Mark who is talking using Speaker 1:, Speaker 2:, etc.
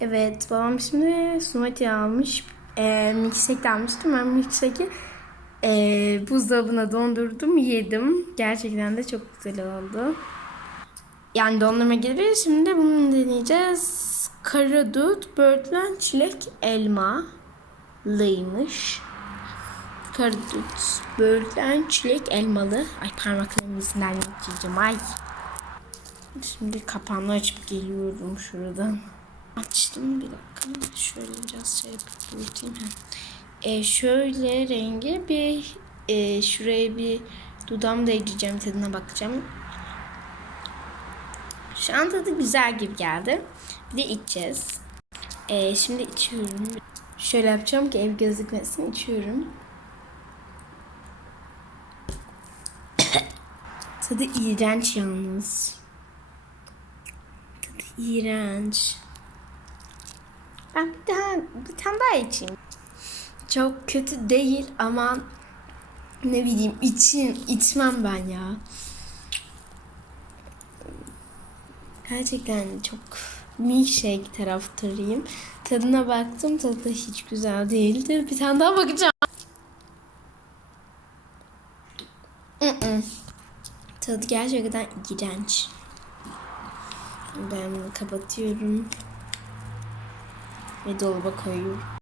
Speaker 1: Evet babam şimdi smoothie almış. E, milkshake almıştım. Ben milkshake'i e, buzdolabına dondurdum. Yedim. Gerçekten de çok güzel oldu. Yani dondurma gibi. Şimdi bunu deneyeceğiz. Karadut, böğürtlen, çilek, elma. Lıymış. Karadut, böğürtlen, çilek, elmalı. Ay parmaklarımın izinden geçeceğim. Ay. Şimdi kapağını açıp geliyorum şuradan. Açtım bir dakika. Şöyle biraz şey yapıp büyüteyim. E, şöyle rengi bir e, şuraya bir dudağımı değdireceğim tadına bakacağım. Şu an tadı güzel gibi geldi. Bir de içeceğiz. E, şimdi içiyorum. Şöyle yapacağım ki ev gözükmesin. içiyorum. Tadı iğrenç yalnız. Tadı iğrenç. Ben bir daha bir tane daha içeyim. Çok kötü değil ama ne bileyim içeyim içmem ben ya. Gerçekten çok milkshake taraftarıyım. Tadına baktım tadı hiç güzel değildi. Bir tane daha bakacağım. Tadı gerçekten iğrenç. Ben kapatıyorum. Ve dolaba koyuyorum.